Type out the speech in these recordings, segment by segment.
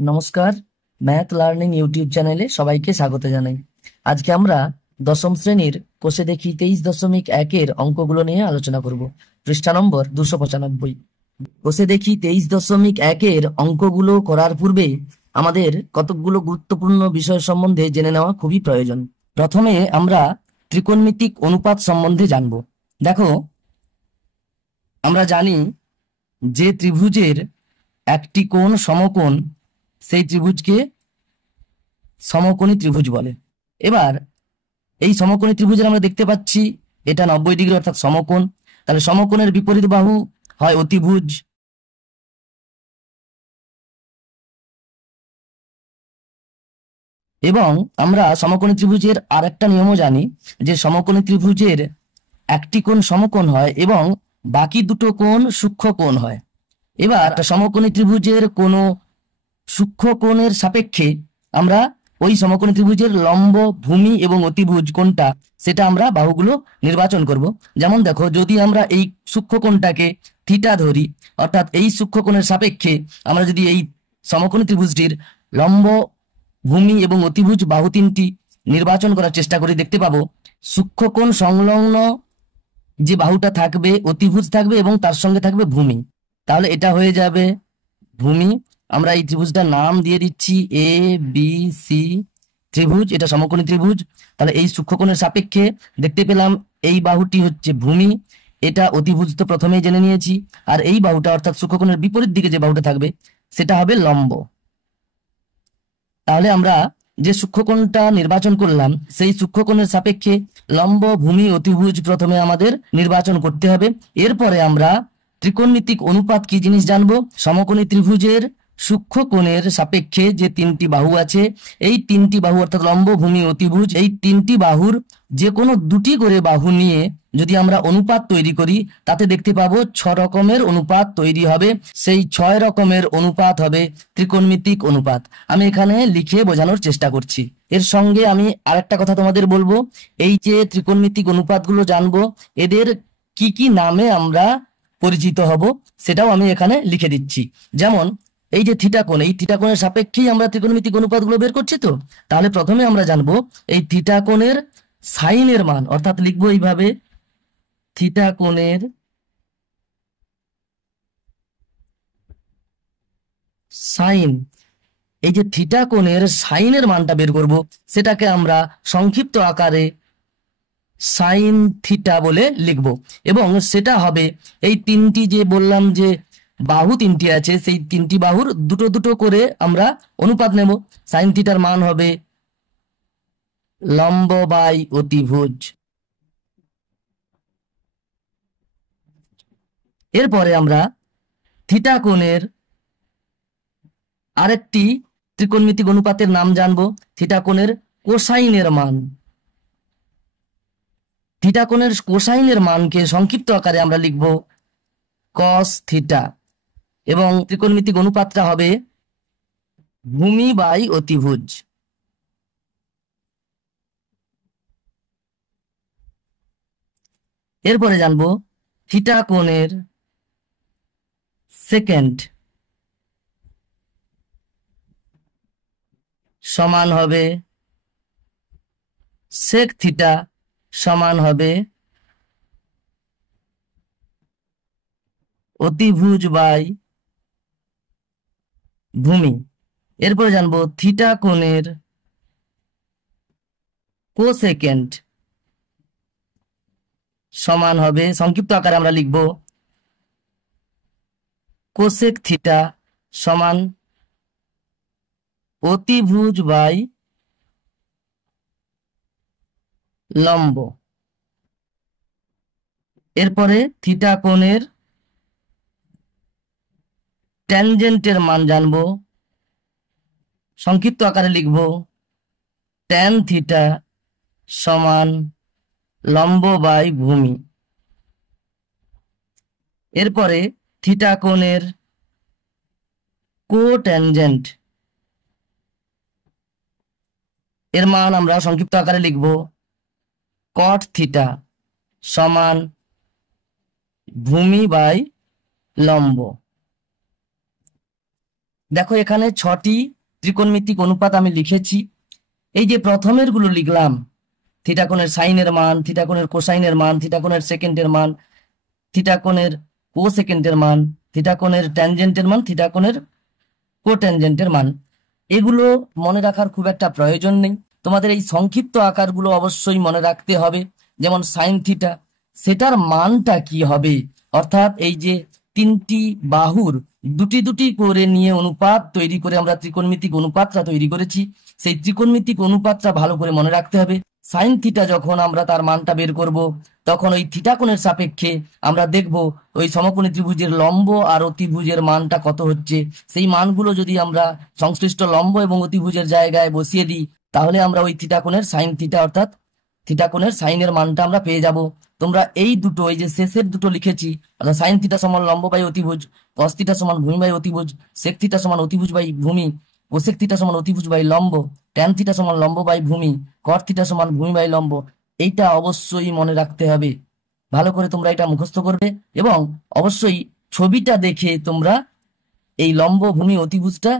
নমস্কার, math learning YouTube চ্যানেলে সবাইকে স্বাগত জানাই। আজকে আমরা দশম শ্রেণীর কোষে দেখি 23.1-এর অঙ্কগুলো নিয়ে আলোচনা করব। পৃষ্ঠা নম্বর 295। কোষে দেখি 23.1-এর অঙ্কগুলো করার পূর্বে আমাদের কতকগুলো গুরুত্বপূর্ণ বিষয় সম্বন্ধে জেনে নেওয়া খুবই প্রয়োজন। প্রথমে আমরা ত্রিকোণমিতিক অনুপাত সম্বন্ধে জানব। দেখো, আমরা জানি যে ত্রিভুজের একটি কোণ সমকোণ, সেই ত্রিভুজকে সমকোণী ত্রিভুজ বলে। এবার এই সমকোণী ত্রিভুজের আমরা দেখতে পাচ্ছি এটা 90 ডিগ্রি অর্থাৎ সমকোণ। তাহলে সমকোণের বিপরীত বাহু হয় অতিভুজ। এবং আমরা সমকোণী ত্রিভুজের আর একটা নিয়মও জানি যে সমকোণী ত্রিভুজের একটি কোণ সমকোণ হয় এবং বাকি দুটো কোণ সূক্ষ্ম কোণ হয়। এবার সমকোণী ত্রিভুজের কোনো সূক্ষ্ম কোণের সাপেক্ষে আমরা ওই সমকোণী ত্রিভুজের লম্ব, ভূমি এবং অতিভুজ কোনটা সেটা আমরা বাহুগুলো নির্বাচন করব। যেমন দেখো, যদি আমরা এই সূক্ষ্ম কোণটাকে থিটা ধরি, অর্থাৎ এই সূক্ষ্ম কোণের সাপেক্ষে আমরা যদি এই সমকোণী ত্রিভুজটির লম্ব, ভূমি এবং অতিভুজ বাহু তিনটি নির্বাচন করার চেষ্টা করি, দেখতে পাবো সূক্ষ্ম কোণ সংলগ্ন যে বাহুটা থাকবে অতিভুজ থাকবে এবং তার সঙ্গে থাকবে ভূমি। তাহলে এটা হয়ে যাবে ভূমি। আমরা এই ত্রিভুজটার নাম দিয়ে দিচ্ছি এ বি সি ত্রিভুজ, এটা সমকোণী ত্রিভুজ। তাহলে এই সূক্ষ্মকোণের সাপেক্ষে দেখতে পেলাম এই বাহুটি হচ্ছে ভূমি, এটা অতিভুজ তো প্রথমেই জেনে নিয়েছি। আর এই বাহুটা অর্থাৎ সূক্ষ্মকোণের বিপরীত দিকে যে বাহুটা থাকবে সেটা হবে লম্ব। তাহলে আমরা যে সূক্ষ্মকোণটা নির্বাচন করলাম সেই সূক্ষ্মকোণের সাপেক্ষে লম্ব, ভূমি, অতিভুজ প্রথমে আমাদের নির্বাচন করতে হবে। এরপরে আমরা ত্রিকোণমিতিক অনুপাত কি জিনিস জানবো। সমকোণী ত্রিভুজের সূক্ষ্মকোণের সাপেক্ষে যে তিনটি বাহু আছে, এই তিনটি বাহু অর্থাৎ লম্ব, ভূমি, অতিভুজ, এই তিনটি বাহুর যে কোনো দুটি করে বাহু নিয়ে যদি আমরা অনুপাত তৈরি করি তাতে দেখতে পাবো 6 রকমের অনুপাত তৈরি হবে। সেই 6 রকমের অনুপাত হবে ত্রিকোণমিতিক অনুপাত। আমি এখানে লিখে বোঝানোর চেষ্টা করছি। এর সঙ্গে আমি আরেকটা কথা তোমাদের বলবো, এই যে ত্রিকোণমিতিক অনুপাতগুলো জানবো এদের কি কি নামে আমরা পরিচিত হব সেটাও আমি এখানে লিখে দিচ্ছি। যেমন এই যে থিটা কোণ, এই থিটা কোণের সাপেক্ষেই আমরা ত্রিকোণমিতিক অনুপাতগুলো বের করছি। তো তাহলে প্রথমে আমরা জানবো এই থিটা কোণের সাইনের মান, অর্থাৎ লিখবো এইভাবে থিটা কোণের সাইন। এই যে থিটা কোণের সাইনের মানটা বের করব সেটাকে আমরা সংক্ষিপ্ত আকারে সাইন থিটা বলে লিখব। এবং সেটা হবে এই তিনটি যে বললাম যে বাহু তিনটি আছে সেই তিনটি বাহুর দুটো দুটো করে আমরা অনুপাত নেব। সাইন থিটার মান হবে লম্ব বাই অতিভুজ। এরপরে আমরা থিটা কোণের আরেকটি ত্রিকোণমিতিক অনুপাতের নাম জানবো, থিটা কোণের কোসাইনের মান। থিটা কোণের কোসাইনের মানকে সংক্ষিপ্ত আকারে আমরা লিখব কস থিটা। এবং ত্রিকোণমিতিক অনুপাতটা হবে ভূমি বাই অতিভুজ। এরপরে জানবো থিটা কোণের সেকেন্ড সমান হবে সেক থিটা সমান হবে অতিভুজ বাই ভূমি। এরপরে জানবো থিটা কোণের কোসেকেন্ড সমান হবে, সংক্ষিপ্ত আকারে আমরা লিখব কোসেক থিটা সমান অতিভুজ বাই লম্ব। এরপরে থিটা কোণের ট্যানজেন্টের মান জানবো, সংক্ষিপ্ত আকারে লিখব ট্যান থিটা সমান লম্ব বাই ভূমি। এরপরে থিটা কোণের কোট্যানজেন্ট এর মান আমরা সংক্ষিপ্ত আকারে লিখব কট থিটা সমান ভূমি বাই লম্ব। দেখো এখানে 6টি ত্রিকোণমিতিক অনুপাত আমি লিখেছি। এই যে প্রথমের গুলো লিখলাম, থিটা কোণের সাইনের মান, থিটা কোণের কোসাইনের মান, থিটা কোণের সেকেন্ডের মান, থিটা কোণের কো সেকেন্ডের মান, থিটা কোণের ট্যানজেন্টের মান, থিটা কোণের কোট্যানজেন্টের মান, এগুলো মনে রাখার খুব একটা প্রয়োজন নেই। তোমাদের এই সংক্ষিপ্ত আকারগুলো অবশ্যই মনে রাখতে হবে। যেমন সাইন থিটা, সেটার মানটা কি হবে, অর্থাৎ এই যে তিনটি বাহুর দুটি দুটি করে নিয়ে অনুপাত তৈরি করে আমরা ত্রিকোণমিতিক অনুপাতটা তৈরি করেছি, সেই ত্রিকোণমিতিক অনুপাতটা ভালো করে মনে রাখতে হবে। সাইন থিটা যখন আমরা তার মানটা বের করব, তখন ওই থিটা কোণের সাপেক্ষে আমরা দেখব ওই সমকোণী ত্রিভুজের লম্ব আর অতিভুজের মানটা কত হচ্ছে। সেই মানগুলো যদি আমরা সংশ্লিষ্ট লম্ব এবং অতিভুজের জায়গায় বসিয়ে দিই, তাহলে আমরা ওই থিটা কোণের সাইন থিটা অর্থাৎ থিটা কোণের সাইনের মানটা আমরা পেয়ে যাব। তোমরা এই দুটো, এই যে শেষের দুটো লিখেছি, অর্থাৎ সাইন থিটা সমান লম্ব বাই অতিভুজ, কস থিটা সমান ভূমি বাই অতিভুজ, সেক থিটা সমান অতিভুজ বাই ভূমি, কোসেক থিটা সমান অতিভুজ বাই লম্ব, ট্যান থিটা সমান লম্ব বাই ভূমি, কট থিটা সমান ভূমি বাই লম্ব, এইটা অবশ্যই মনে রাখতে হবে। ভালো করে তোমরা এটা মুখস্থ করবে এবং অবশ্যই ছবিটা দেখে তোমরা এই লম্ব ভূমি অতিভুজটা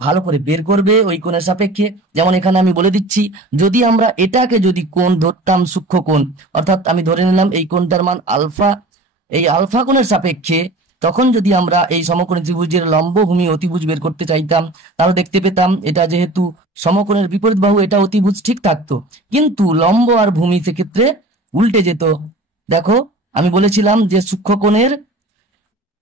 ভালো করে বের করবে ওই কোণের সাপেক্ষে। যেমন এখানে আমি বলে দিচ্ছি, যদি আমরা এটাকে যদি কোণ ধরতাম সূক্ষ্ম কোণ, অর্থাৎ আমি ধরে নিলাম এই কোণটার মান আলফা, এই আলফা কোণের সাপেক্ষে তখন যদি আমরা এই সমকোণী ত্রিভুজের লম্ব ভূমি অতিভুজ বের করতে চাইতাম, তাহলে দেখতে পেতাম এটা যেহেতু সমকোণের বিপরীত বাহু, এটা অতিভুজ ঠিক থাকতো, কিন্তু লম্ব আর ভূমি সেক্ষেত্রে উল্টে যেত। দেখো আমি বলেছিলাম যে সূক্ষ্ম কোণের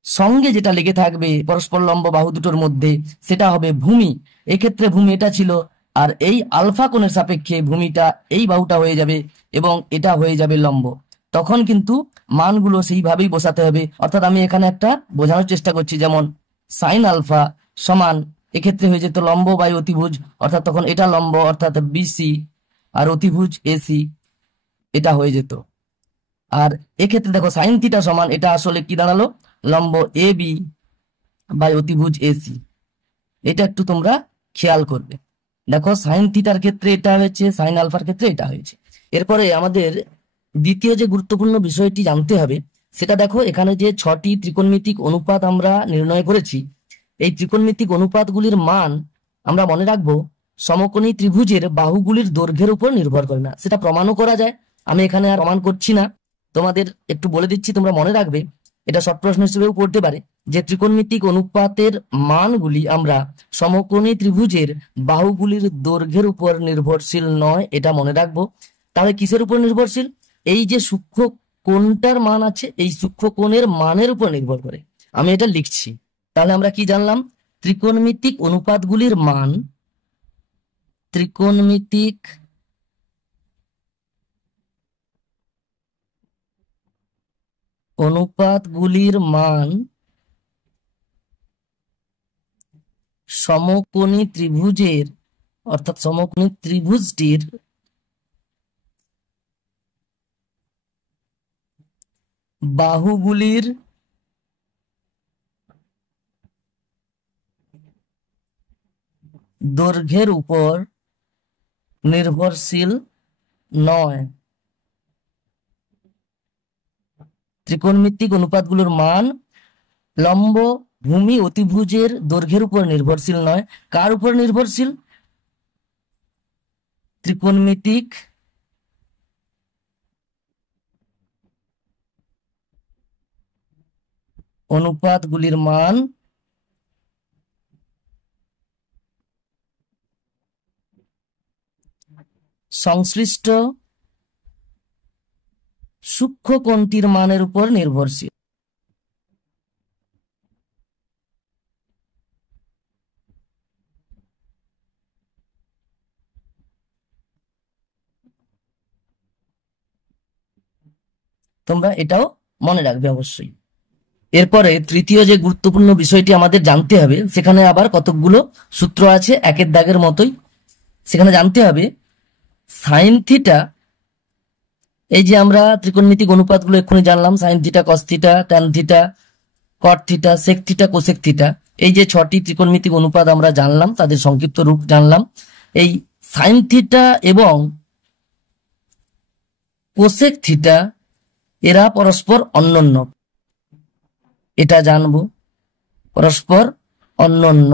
সঙ্গে যেটা লেগে থাকবে পরস্পর লম্ব বাহু দুটোর মধ্যে, সেটা হবে ভূমি। এক্ষেত্রে ভূমি এটা ছিল, আর এই আলফা কোণের সাপেক্ষে ভূমিটা এই বাহুটা হয়ে যাবে এবং এটা হয়ে যাবে লম্ব। তখন কিন্তু মানগুলো সেইভাবেই বসাতে হবে। অর্থাৎ আমি এখানে একটা বোঝানোর চেষ্টা করছি, যেমন সাইন আলফা সমান এক্ষেত্রে হয়ে যেত লম্ব বাই অতিভুজ, অর্থাৎ তখন এটা লম্ব অর্থাৎ বিসি, আর অতিভুজ এসি, এটা হয়ে যেত। আর এক্ষেত্রে দেখো সাইন থিটা সমান এটা আসলে কি দাঁড়ালো, লম্ব এ বি বাই অতিভুজ এসি। এটা একটু তোমরা খেয়াল করবে। দেখো সাইন থিটার ক্ষেত্রে এটা হয়েছে, সাইন আলফার ক্ষেত্রে এটা হয়েছে। এরপরে আমাদের দ্বিতীয় যে গুরুত্বপূর্ণ বিষয়টি জানতে হবে, সেটা দেখো এখানে যে 6টি ত্রিকোণমিতিক অনুপাত আমরা নির্ণয় করেছি, এই ত্রিকোণমিতিক অনুপাতগুলির মান আমরা মনে রাখবো সমকোণী ত্রিভুজের বাহুগুলির দৈর্ঘ্যের উপর নির্ভর করে না। সেটা প্রমাণও করা যায়, আমি এখানে আর প্রমাণ করছি না, তোমাদের একটু বলে দিচ্ছি, তোমরা মনে রাখবে। এটা শর্ট প্রশ্ন হিসেবেও পড়তে পারে যে ত্রিকোণমিতিক অনুপাতের মানগুলি আমরা সমকোণী ত্রিভুজের বাহুগুলির দৈর্ঘ্যের উপর নির্ভরশীল নয়, এটা মনে রাখবো। তাহলে কিসের উপর নির্ভরশীল? এই যে সূক্ষ্ম কোণটার মান আছে, এই সূক্ষ্ম কোণের মানের উপর নির্ভর করে। আমি এটা লিখছি। তাহলে আমরা কি জানলাম? ত্রিকোণমিতিক অনুপাতগুলির মান, ত্রিকোণমিতিক অনুপাতগুলির মান সমকোণী ত্রিভুজের, অর্থাৎ সমকোণী ত্রিভুজটির বাহুগুলির দৈর্ঘ্যের উপর নির্ভরশীল নয়। ত্রিকোণমিতিক অনুপাতগুলোর মান লম্ব ভূমি অতিভুজের দৈর্ঘ্যের উপর নির্ভরশীল নয়। কার উপর নির্ভরশীল? ত্রিকোণমিতিক অনুপাতগুলির মান সংশ্লিষ্ট সূক্ষ্ম কোণটির মানের উপর নির্ভরশীল। তোমরা এটাও মনে রাখবে অবশ্যই। এরপরে তৃতীয় যে গুরুত্বপূর্ণ বিষয়টি আমাদের জানতে হবে, সেখানে আবার কতকগুলো সূত্র আছে একের দাগের মতোই। সেখানে জানতে হবে সাইন থিটা, এই যে আমরা ত্রিকোণমিতিক অনুপাতগুলো এক্ষুনি জানলাম, sine theta, cos theta, tan theta, cot theta, sec theta, cosec theta, এই যে 6টি ত্রিকোণমিতিক অনুপাত আমরা জানলাম, তাদের সংক্ষিপ্ত রূপ জানলাম। এই সাইন থিটা এবং কোসেক থিটা এরা পরস্পর অন্যোন্য, এটা জানবো, পরস্পর অন্যোন্য।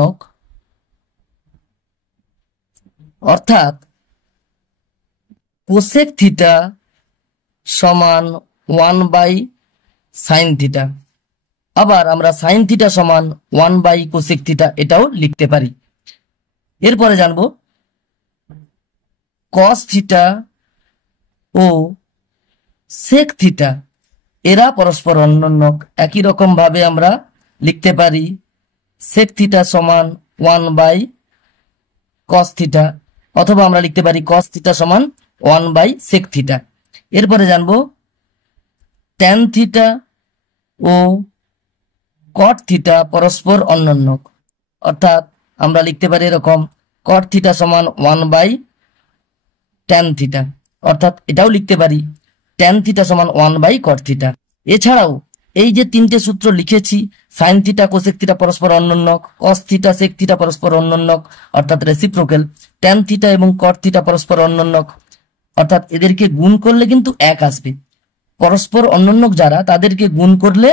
অর্থাৎ কোসেক থিটা সমান 1/sin থিটা। আবার আমরা সাইন থিটা সমান 1/কোসেক থিটা এটাও লিখতে পারি। এরপরে জানবো কস থিটা ও সেক থিটা এরা পরস্পর অন্যোন্যক। একই রকম ভাবে আমরা লিখতে পারি সেক থিটা সমান 1/কস থিটা, অথবা আমরা লিখতে পারি কস থিটা সমান 1/সেক থিটা। এরপরে জানবো ট্যান থিটা ও কট থিটা পরস্পর অন্যোন্যক। অর্থাৎ আমরা লিখতে পারি এরকম কট থিটা সমান 1/ট্যান থিটা, অর্থাৎ এটাও লিখতে পারি ট্যান থিটা সমান 1/কট থিটা। এছাড়াও এই যে তিনটে সূত্র লিখেছি, সাইন থিটা কোসেক থিটা পরস্পর অন্যোন্যক, কস থিটা সেক থিটা পরস্পর অন্যোন্যক অর্থাৎ রেসিপ্রোকাল, ট্যান থিটা এবং কট থিটা পরস্পর অন্যোন্যক অর্থাৎ এদেরকে গুণ করলে কিন্তু এক আসবে। পরস্পর অন্যোন্যক যারা তাদেরকে গুণ করলে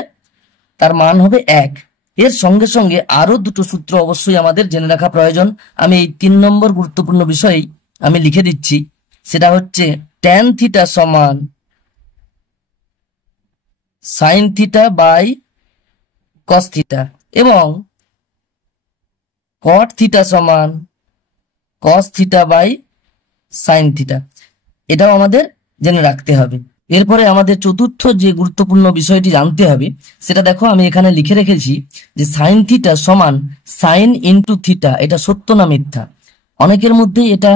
তার মান হবে 1। এর সঙ্গে সঙ্গে আরো দুটো সূত্র অবশ্যই আমাদের জেনে রাখা প্রয়োজন। আমি এই 3 নম্বর গুরুত্বপূর্ণ বিষয়েই আমি লিখে দিচ্ছি। সেটা হচ্ছে ট্যান থিটা সমান sine theta by cos theta এবং কট থিটা সমান cos theta by sine theta, এটাও আমাদের জেনে রাখতে হবে। এরপরে আমাদের চতুর্থ যে গুরুত্বপূর্ণ বিষয়টি জানতে হবে সেটা দেখো, আমি এখানে লিখে রেখেছি যে সাইন থিটা সমান সাইন ইন্টু থিটা। এটা সত্য না মিথ্যা? অনেকের মধ্যে এটা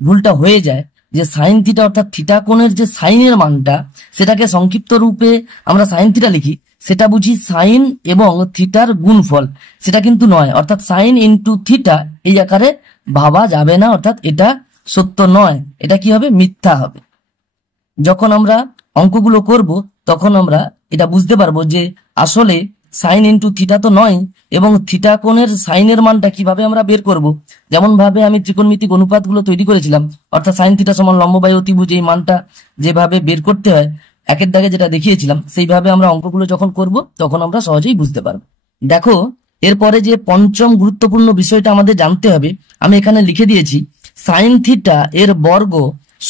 ভুলটা হয়ে যায় যে সাইন থিটা অর্থাৎ থিটা কোণের যে সাইনের মানটা সেটাকে সংক্ষিপ্ত রূপে আমরা সাইন থিটা লিখি, সেটা বুঝি সাইন এবং থিটার গুণফল। সেটা কিন্তু নয়, অর্থাৎ সাইন ইন্টু থিটা এই আকারে ভাবা যাবে না, অর্থাৎ এটা সত্য নয়, এটা কি হবে? মিথ্যা হবে। যখন আমরা অঙ্কগুলো করব তখন আমরা এটা বুঝতে পারবো যে আসলে সাইন ইন্টু থিটা তো নয়, এবং থিটা কোণের সাইনের মানটা কিভাবে আমরা বের করব। যেমন ভাবে আমি ত্রিকোণমিতিক অনুপাতগুলো তৈরি করেছিলাম, অর্থাৎ সাইন থিটা সমান লম্ব বাই অতিভুজ, এই মানটা যেভাবে বের করতে হয় একের দাগে যেটা দেখিয়েছিলাম, সেইভাবে আমরা অঙ্কগুলো যখন করব তখন আমরা সহজেই বুঝতে পারবো। দেখো এরপরে যে পঞ্চম গুরুত্বপূর্ণ বিষয়টা আমাদের জানতে হবে, আমি এখানে লিখে দিয়েছি সাইন থিটা এর বর্গ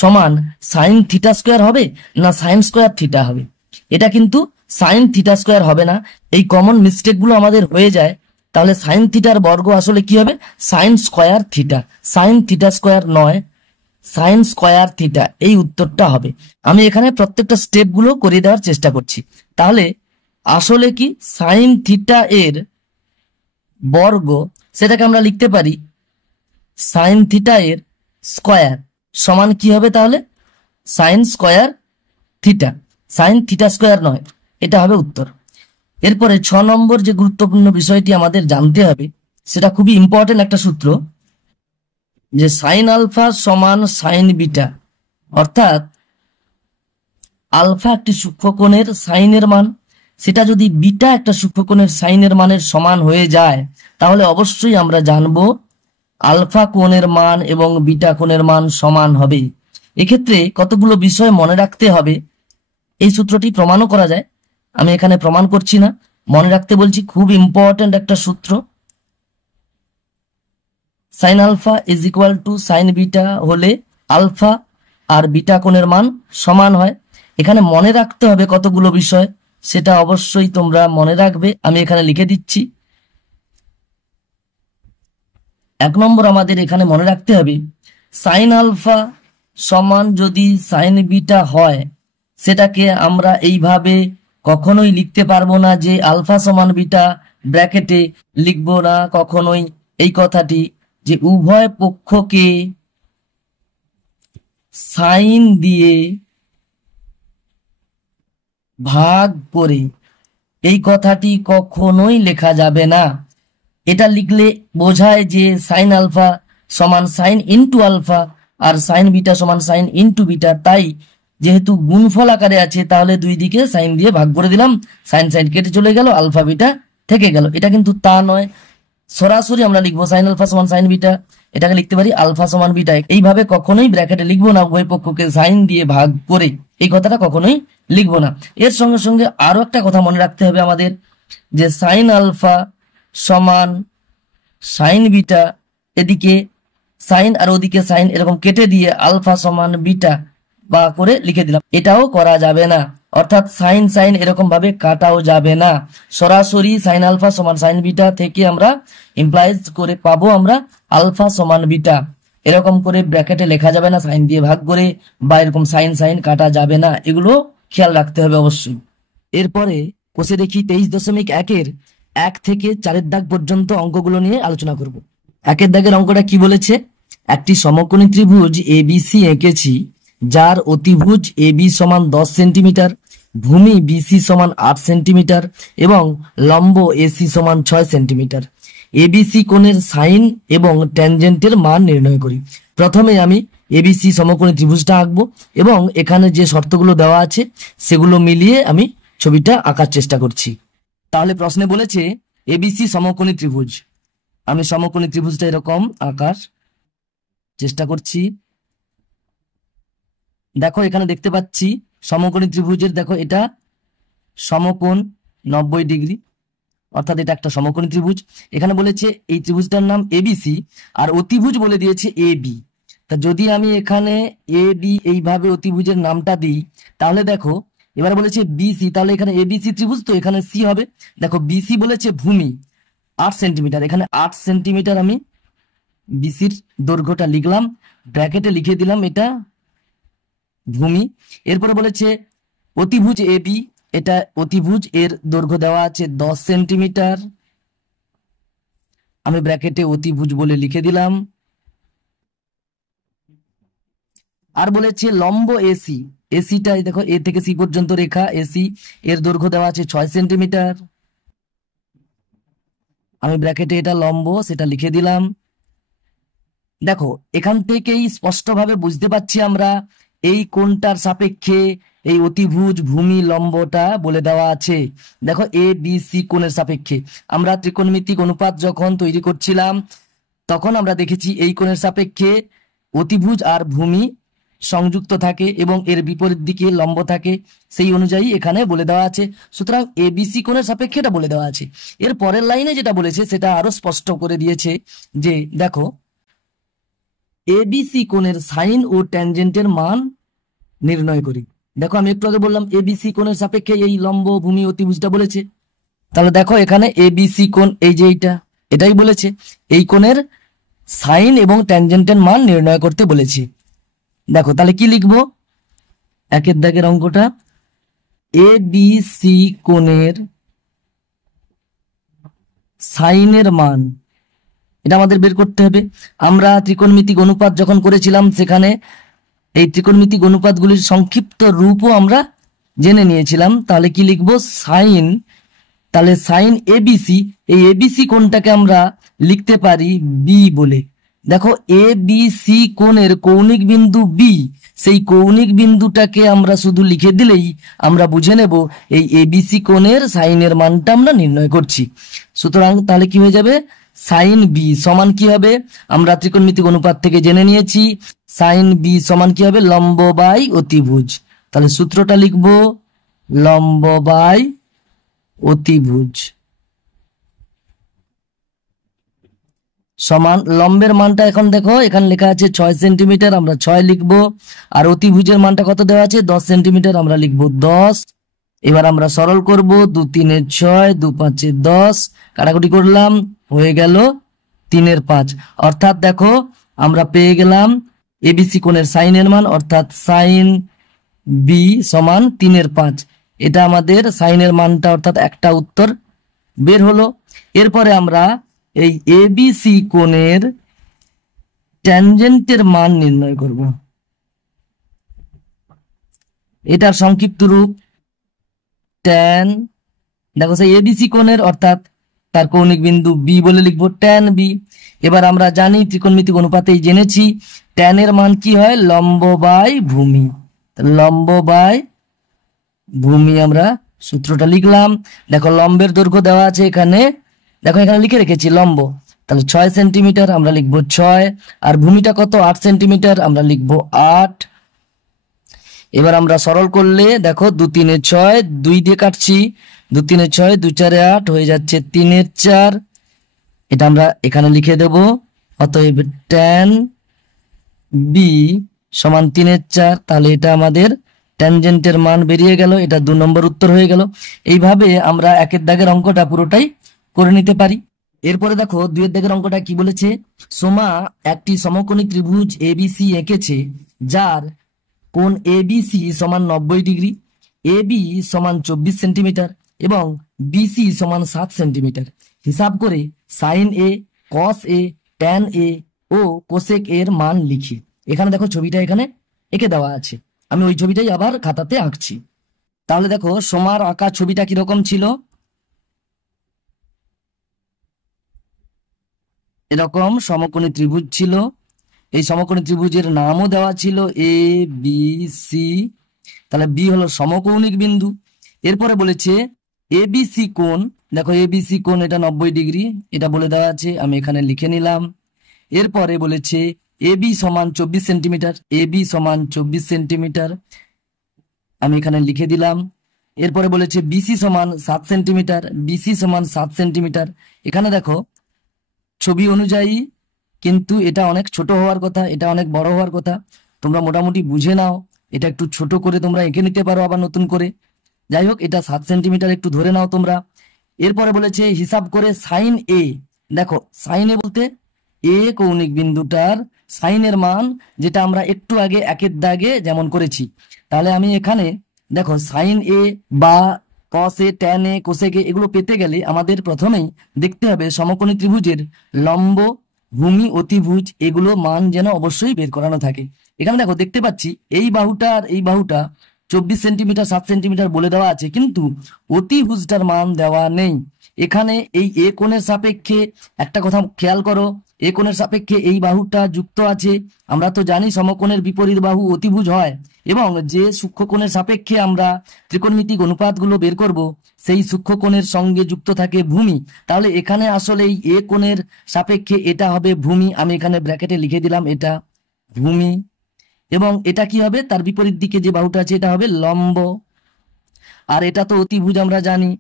সমান সাইন থিটা স্কোয়ার হবে না সাইন স্কোয়ার থিটা হবে। এটা কিন্তু সাইন থিটা স্কোয়ার হবে না। এই কমন মিস্টেক গুলো আমাদের হয়ে যায়। তাহলে সাইন থিটার বর্গ আসলে কি হবে? Sine square theta, sine theta square নয়, সাইন স্কোয়ার থিটা, এই উত্তরটা হবে। আমি এখানে প্রত্যেকটা স্টেপ গুলো করিয়ে দেওয়ার চেষ্টা করছি। তাহলে আসলে কি সাইন থিটা এর বর্গ সেটাকে আমরা লিখতে পারি সাইন থিটা এর স্কোয়ার সমান কি হবে? তাহলে sine square theta, sine theta square নয়, এটা হবে উত্তর। এরপরে 6 নম্বর যে গুরুত্বপূর্ণ বিষয়টি আমাদের জানতে হবে সেটা খুবই ইম্পর্টেন্ট একটা সূত্র, যে সাইন আলফা সমান সাইন বিটা। অর্থাৎ আলফা একটি সূক্ষ্মকোণের সাইনের মান, সেটা যদি বিটা একটা সূক্ষ্মকোণের সাইনের মানের সমান হয়ে যায় তাহলে অবশ্যই আমরা জানবো আলফা কোণের মান এবং বিটা কোণের মান সমান হবে। এক্ষেত্রে কতগুলো বিষয় মনে রাখতে হবে। এই সূত্রটি প্রমাণও করা যায়, আমি এখানে প্রমাণ করছি না, মনে রাখতে বলছি, খুব ইম্পর্টেন্ট একটা সূত্র। Sine alpha is equal to sine beta হলে আলফা আর বিটা কোণের মান সমান হয়। এখানে মনে রাখতে হবে কতগুলো বিষয়, সেটা অবশ্যই তোমরা মনে রাখবে। আমি এখানে লিখে দিচ্ছি। 1 নম্বর আমাদের এখানে মনে রাখতে হবে সাইন আলফা সমান যদি সাইন বিটা হয়, সেটাকে আমরা এইভাবে কখনোই লিখতে পারবো না যে আলফা সমান বিটা ব্র্যাকেটে লিখবো না কখনোই এই কথাটি, যে উভয় পক্ষকে সাইন দিয়ে ভাগ করে, এই কথাটি কখনোই লেখা যাবে না। এটা লিখলে বোঝায় যে সাইন আলফা সমান সাইন ইন্টু আলফা আর সাইন বিটা সমান সাইন ইন্টু বিটা। তাই যেহেতু গুণফল আকারে আছে তাহলে দুই দিকে সাইন দিয়ে ভাগ করে দিলাম, সাইন সাইন কেটে চলে গেল, আলফা বিটা থেকে গেল। এটা কিন্তু তা নয়, সরাসরি আমরা লিখবো সাইন আলফা সমান সাইন বিটা, এটাকে লিখতে পারি আলফা সমান বিটা। এইভাবে কখনোই ব্র্যাকেটে লিখবো না উভয় পক্ষকে সাইন দিয়ে ভাগ করে, এই কথাটা কখনোই লিখবো না। এর সঙ্গে সঙ্গে আরো একটা কথা মনে রাখতে হবে আমাদের, যে সাইন আলফা সমান সাইন বিটা, এদিকে সাইন আর ওদিকে সাইন এরকম কেটে দিয়ে আলফা সমান বিটা বা করে লিখে দিলাম, এটাও করা যাবে না। অর্থাৎ সাইন সাইন এরকম ভাবে কাটাও যাবে না। সরাসরি সাইন আলফা সমান সাইন বিটা থেকে আমরা ইমপ্লাইজ করে পাবো আমরা আলফা সমান বিটা। এরকম করে ব্র্যাকেটে লেখা যাবে না সাইন দিয়ে ভাগ করে, বা এরকম সাইন সাইন কাটা যাবে না, এগুলো খেয়াল রাখতে হবে অবশ্যই। এরপরে কোষে দেখি 23.1-এর 1 থেকে 4 দাগ পর্যন্ত অঙ্কগুলো নিয়ে আলোচনা করব। 1 দাগের অঙ্কটা কি বলেছে, একটি সমকোণী ত্রিভুজ এবিসি এঁকেছি, যার অতিভুজ এবি সমান 10 সেন্টিমিটার, ভূমি বিসি সমান 8 সেন্টিমিটার এবং লম্ব এসি সমান 6 সেন্টিমিটার। এবিসি কোণের সাইন এবং ট্যানজেন্টের মান নির্ণয় করি। প্রথমে আমি এবিসি সমকোণী ত্রিভুজটা আঁকবো এবং এখানে যে শর্তগুলো দেওয়া আছে সেগুলো মিলিয়ে আমি ছবিটা আঁকার চেষ্টা করছি। তাহলে প্রশ্নে বলেছে এবিসি সমকোণী ত্রিভুজ, আমি সমকোণী ত্রিভুজটা এরকম আঁকার চেষ্টা করছি। দেখো এখানে দেখতে পাচ্ছি সমকোণী ত্রিভুজের, দেখো এটা সমকোণ 90 ডিগ্রি, অর্থাৎ এটা একটা সমকোণী ত্রিভুজ। এখানে বলেছে এই ত্রিভুজটার নাম এবিসি আর অতিভুজ বলে দিয়েছে এবি। তা যদি আমি এখানে এ বি এইভাবে অতিভুজের নামটা দিই, তাহলে দেখো এবার বলেছে বিসি, তাহলে এখানে এবিসি ত্রিভুজ, তো এখানে সি হবে। দেখো বিসি বলেছে ভূমি 8 সেন্টিমিটার, এখানে 8 সেন্টিমিটার আমি বিসির দৈর্ঘ্যটা লিখলাম, ব্র্যাকেটে লিখে দিলাম এটা ভূমি। এরপরে বলেছে অতিভুজ এবি, এটা অতিভুজ, এর দৈর্ঘ্য দেওয়া আছে 10 সেন্টিমিটার, আমি ব্র্যাকেটে অতিভুজ বলে লিখে দিলাম। আর বলেছে লম্ব এসি, এসিটাই দেখো এ থেকে সি পর্যন্ত রেখা এসি, এর দৈর্ঘ্য দেওয়া আছে 6 সেন্টিমিটার, আমি ব্র্যাকেটে এটা লম্ব সেটা লিখে দিলাম। দেখো এখান থেকেই স্পষ্টভাবে বুঝতে পারছি আমরা এই কোণটার সাপেক্ষে এই অতিভুজ ভূমি লম্বটা বলে দেওয়া আছে। দেখো এ বি সি কোণের সাপেক্ষে আমরা ত্রিকোণমিতিক অনুপাত যখন তৈরি করছিলাম তখন আমরা দেখেছি এই কোণের সাপেক্ষে অতিভুজ আর ভূমি সংযুক্ত থাকে এবং এর বিপরীত দিকে লম্ব থাকে, সেই অনুযায়ী এখানে বলে দেওয়া আছে। সুতরাং এবিসি কোণের সাপেক্ষে এটা বলে দেওয়া আছে। এর পরের লাইনে যেটা বলেছে সেটা আরো স্পষ্ট করে দিয়েছে যে দেখো এবিসি কোণের সাইন ও ট্যানজেন্টের মান নির্ণয় করি। দেখো আমি একটু আগে বললাম এবিসি কোণের সাপেক্ষে এই লম্ব ভূমি অতিভুজটা বলেছে, তাহলে দেখো এখানে এবিসি কোণ এই যে এটাই বলেছে, এই কোণের সাইন এবং ট্যানজেন্টের মান নির্ণয় করতে বলেছে। দেখো তাহলে কি লিখবো, 1 দাগের অঙ্কটা এবিসি কোণের সাইনের মান, এটা আমাদের বের করতে হবে। আমরা ত্রিকোণমিতিক অনুপাত যখন করেছিলাম সেখানে এই ত্রিকোণমিতিক অনুপাতগুলির সংক্ষিপ্ত রূপও আমরা জেনে নিয়েছিলাম। তাহলে কি লিখবো, সাইন, তাহলে সাইন এবিসি, এই এবিসি কোণটাকে আমরা লিখতে পারি বি বলে। দেখো এ বি সি কোণের কৌণিক বিন্দু বি, সেই কৌণিক বিন্দুটাকে আমরা শুধু লিখে দিলেই আমরা বুঝে নেব এই এবিসি কোণের সাইনের মানটা আমরা নির্ণয় করছি। সুতরাং তাহলে কি হয়ে যাবে, সাইন বি সমান কি হবে, আমরা ত্রিকোণমিতিক অনুপাত থেকে জেনে নিয়েছি সাইন বি সমান কি হবে, লম্ব বাই অতিভুজ। তাহলে সূত্রটা লিখবো লম্ব বাই অতিভুজ সমান, লম্বের মানটা এখন দেখো এখানে লেখা আছে 6 সেন্টিমিটার, আমরা 6 লিখবো, আর অতিভুজের মানটা কত দেওয়া আছে 10 সেন্টিমিটার, আমরা লিখবো 10। এবার আমরা সরল করব, 2 3 6, 2 5 10, কাটাকুটি করলাম হয়ে গেল 3 5। অর্থাৎ দেখো আমরা পেয়ে গেলাম এবিসি কোণের সাইনের মান, অর্থাৎ সাইন বি সমান 3 5। এটা আমাদের সাইনের মানটা, অর্থাৎ একটা উত্তর বের হলো। এরপরে আমরা এই এবিসি কোণের ট্যানজেন্টের মান নির্ণয় করব। এটার সংক্ষিপ্ত রূপ ট্যান, দেখো সেই এবিসি কোণের অর্থাৎ তার কৌণিক বিন্দু বি বলে লিখবো ট্যান বি। এবার আমরা জানি ত্রিকোণমিতিক অনুপাতেই জেনেছি ট্যানের মান কি হয়, লম্ব বাই ভূমি, লম্ব বাই ভূমি আমরা সূত্রটা লিখলাম। দেখো লম্বের দৈর্ঘ্য দেওয়া আছে এখানে, দেখো এখানে লিখে রেখেছি লম্ব, তাহলে 6 সেন্টিমিটার, আমরা লিখবো 6, আর ভূমিটা কত 8 সেন্টিমিটার, আমরা লিখবো 8। এবার আমরা সরল করলে দেখো 2 3 6, 2 দিয়ে কাটছি, 2 3 6, 2 4 8 হয়ে যাচ্ছে 3 4, এটা আমরা এখানে লিখে দেব। অতএব ট্যান বি সমান 3/4, তাহলে এটা আমাদের ট্যানজেন্টের মান বেরিয়ে গেল, এটা 2 নম্বর উত্তর হয়ে গেল। এইভাবে আমরা একের দাগের অঙ্কটা পুরোটাই করে নিতে পারি। এরপরে দেখো 2 দাগের অঙ্কটা কি বলেছে, সোমা একটি সমকোণী ত্রিভুজ এবিসি এঁকেছে, যার কোণ এবিসি সমান 90 ডিগ্রি, এবি সমান 24 সেন্টিমিটার এবং বিসি সমান 7 সেন্টিমিটার। হিসাব করে sine A, cos A, tan A ও কোসেক এর মান লিখি। এখানে দেখো ছবিটা এখানে এঁকে দেওয়া আছে, আমি ওই ছবিটাই আবার খাতাতে আঁকছি। তাহলে দেখো সোমার আঁকা ছবিটা কিরকম ছিল, এরকম সমকোণী ত্রিভুজ ছিল। এই সমকোণী ত্রিভুজের নামও দেওয়া ছিল এ বি সি, তাহলে বি হলো সমকৌণিক বিন্দু। এরপরে বলেছে এবিসি কোণ, দেখো এবিসি কোণ এটা 90 ডিগ্রি, এটা বলে দেওয়া আছে, আমি এখানে লিখে নিলাম। এরপরে বলেছে এবি সমান 24 সেন্টিমিটার, এবি সমান 24 সেন্টিমিটার, আমি এখানে লিখে দিলাম। এরপরে বলেছে বিসি সমান 7 সেন্টিমিটার, বিসি সমান 7 সেন্টিমিটার। এখানে দেখো ছবি অনুযায়ী কিন্তু এটা অনেক ছোট হওয়ার কথা, এটা অনেক বড় হওয়ার কথা, তোমরা মোটামুটি বুঝে নাও, এটা একটু ছোট করে তোমরা এঁকে নিতে পারো আবার নতুন করে। যাই হোক, এটা 7 সেন্টিমিটার একটু ধরে নাও তোমরা। এরপরে বলেছে হিসাব করে সাইন এ, দেখো সাইন এ বলতে এ কৌণিক বিন্দুটার সাইনের মান, যেটা আমরা একটু আগে একের দাগে যেমন করেছি। তাহলে আমি এখানে দেখো সাইন এ বা কস এ, ট্যান এ, কোসেক এ এগুলো পেতে গেলে আমাদের প্রথমেই দেখতে হবে সমকোণী ত্রিভুজের লম্ব, ভূমি, অতিভুজ এগুলো মান যেন অবশ্যই বের করানো থাকে। এখানে দেখো দেখতে পাচ্ছি এই বাহুটা আর এই বাহুটা 24 সেন্টিমিটার 7 সেন্টিমিটার বলে দেওয়া আছে, কিন্তু অতিভুজটার মান দেওয়া নেই। এখানে এই এ কোণের সাপেক্ষে একটা কথা খেয়াল করো, এ কোণের সাপেক্ষে এই বাহুটা যুক্ত আছে। আমরা তো জানি সমকোণের বিপরীত বাহু অতিভুজ হয়, এবং যে সূক্ষ্মকোণের সাপেক্ষে আমরা ত্রিকোণমিতিক অনুপাতগুলো বের করব সেই সূক্ষ্মকোণের সঙ্গে যুক্ত থাকে ভূমি। তাহলে এখানে আসলে এই এ কোণের সাপেক্ষে এটা হবে ভূমি, আমি এখানে ব্র্যাকেটে লিখে দিলাম এটা ভূমি। এবং এটা কি হবে, তার বিপরীত দিকে যে বাহুটা আছে এটা হবে লম্ব, আর এটা তো অতিভুজ আমরা জানি।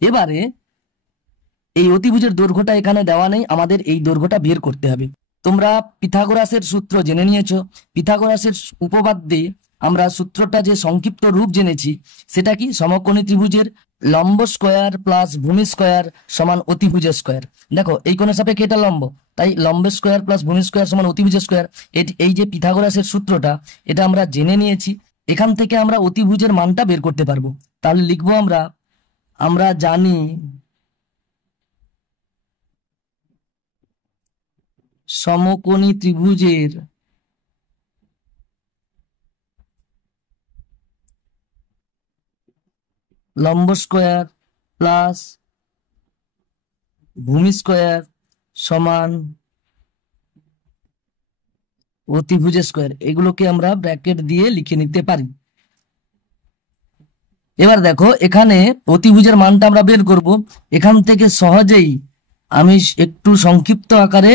এবারে এই অতিভুজের দৈর্ঘ্যটা এখানে দেওয়া নেই, আমাদের এই দৈর্ঘ্যটা বের করতে হবে। তোমরা পিথাগোরাসের সূত্র জেনে নিয়েছো, পিথাগোরাসের উপপাদ্যে আমরা সূত্রটা যে সংক্ষিপ্ত রূপ জেনেছি সেটা কি, সমকোণী ত্রিভুজের লম্ব স্কয়ার প্লাস ভূমি স্কয়ার সমান অতিভুজ স্কয়ার। দেখো এই কোণের সাপেক্ষে এটা লম্ব, তাই লম্ব স্কয়ার প্লাস ভূমি স্কয়ার সমান অতিভুজ স্কয়ার। এই যে পিথাগোরাসের সূত্রটা এটা আমরা জেনে নিয়েছি, এখান থেকে আমরা অতিভুজের মানটা বের করতে পারবো। তাহলে লিখবো আমরা, আমরা জানি সমকোণী ত্রিভুজের লম্ব স্কয়ার প্লাস ভূমি স্কয়ার সমান অতিভুজ স্কয়ার, এগুলোকে আমরা ব্র্যাকেট দিয়ে লিখে নিতে পারি। এবার দেখো এখানে অতিভুজের মানটা আমরা বের করব, এখান থেকে সহজেই আমি একটু সংক্ষিপ্ত আকারে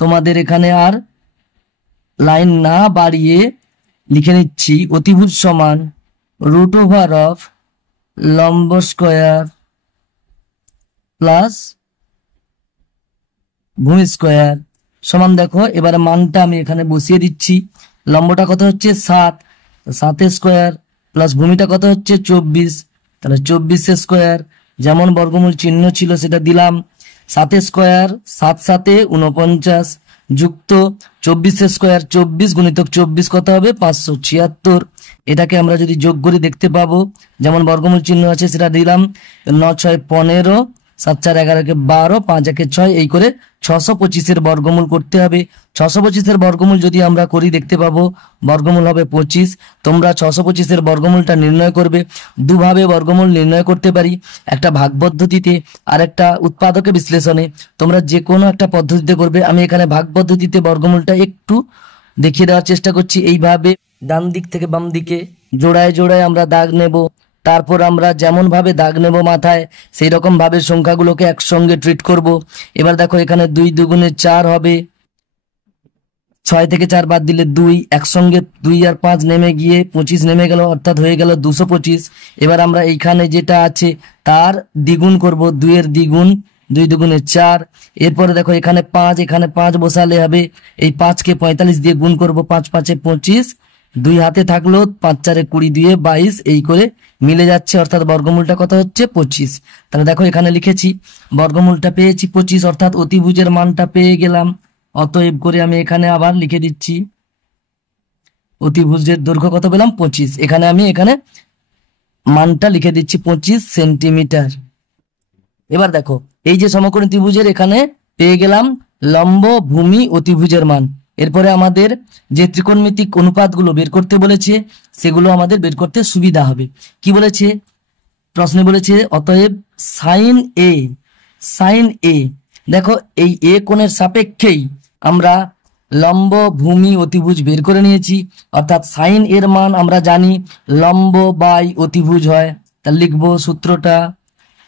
তোমাদের এখানে আর লাইন না বাড়িয়ে লিখে নিচ্ছি। অতিভুজ সমান √ওভার লম্ব স্কয়ার প্লাস ভূমি স্কয়ার সমান, দেখো এবারে মানটা আমি এখানে বসিয়ে দিচ্ছি। লম্বটা কত হচ্ছে 7, 7 স্কয়ার প্লাস ভূমিটা কত হচ্ছে 24, তাহলে 24 স্কয়ার, যেমন বর্গমূল চিহ্ন ছিল সেটা দিলাম। 7 স্কয়ার 7 7 49 যুক্ত 24 স্কয়ার, 24 গুণিতক 24 কত হবে 576। এটাকে আমরা যদি যোগ করে দেখতে পাবো, যেমন বর্গমূল চিহ্ন আছে সেটা দিলাম। 9 6 15, 7 4 11 কে 12, 5 1 6, এই করে 625 বর্গমূল করতে হবে। 625 বর্গমূল যদি আমরা করি দেখতে পাবো বর্গমূল হবে 25। তোমরা 625 বর্গমূলটা নির্ণয় করবে, দুভাবে বর্গমূল নির্ণয় করতে পারি, একটা ভাগ পদ্ধতিতে আর একটা উৎপাদকে বিশ্লেষণে। তোমরা যে কোনো একটা পদ্ধতিতে করবে, আমি এখানে ভাগ পদ্ধতিতে বর্গমূলটা একটু দেখিয়ে দেওয়ার চেষ্টা করছি। এইভাবে ডান দিক থেকে বাম দিকে জোড়ায় জোড়ায় আমরা দাগ নেব, তারপর আমরা যেমন ভাবে দাগ নেব মাথায় সেই রকম ভাবে সংখ্যাগুলোকে একসঙ্গে ট্রিট করব। এবার দেখো এখানে 2 2 4 হবে, 6 থেকে 4 বাদ দিলে 2, একসঙ্গে 2 আর 5 নেমে গিয়ে 25 নেমে গেল, অর্থাৎ হয়ে গেল 225। এবার আমরা এইখানে যেটা আছে তার দ্বিগুণ করব, 2 এর দ্বিগুণ 2 দুগুণে 4। এরপরে দেখো এখানে 5, এখানে 5 বসালে হবে, এই 5 কে 45 দিয়ে গুণ করব, 5 5 25, 2 হাতে থাকলো, 5 4 20, 2 22, এই করে মিলে যাচ্ছে, অর্থাৎ বর্গমূলটা কত হচ্ছে 25। তাহলে দেখো এখানে লিখেছি বর্গমূলটা পেয়েছি 25, অর্থাৎ অতিভুজের মানটা পেয়ে গেলাম। অতএব করে আমি এখানে আবার লিখে দিচ্ছি অতিভুজের দৈর্ঘ্য কত পেলাম 25। এখানে আমি মানটা লিখে দিচ্ছি 25 সেন্টিমিটার। এবার দেখো এই যে সমকোণী ত্রিভুজের এখানে পেয়ে গেলাম লম্ব, ভূমি, অতিভুজের মান। এরপরে আমাদের যে ত্রিকোণমিতিক অনুপাতগুলো বের করতে বলেছে সেগুলো আমাদের বের করতে সুবিধা হবে। কি বলেছে প্রশ্নে বলেছে অতএব সাইন এ, দেখো এই এ কোণের সাপেক্ষেই আমরা লম্ব, ভূমি, অতিভুজ বের করে নিয়েছি, অর্থাৎ সাইন এর মান আমরা জানি লম্ব বাই অতিভুজ হয়। তাহলে লিখবো সূত্রটা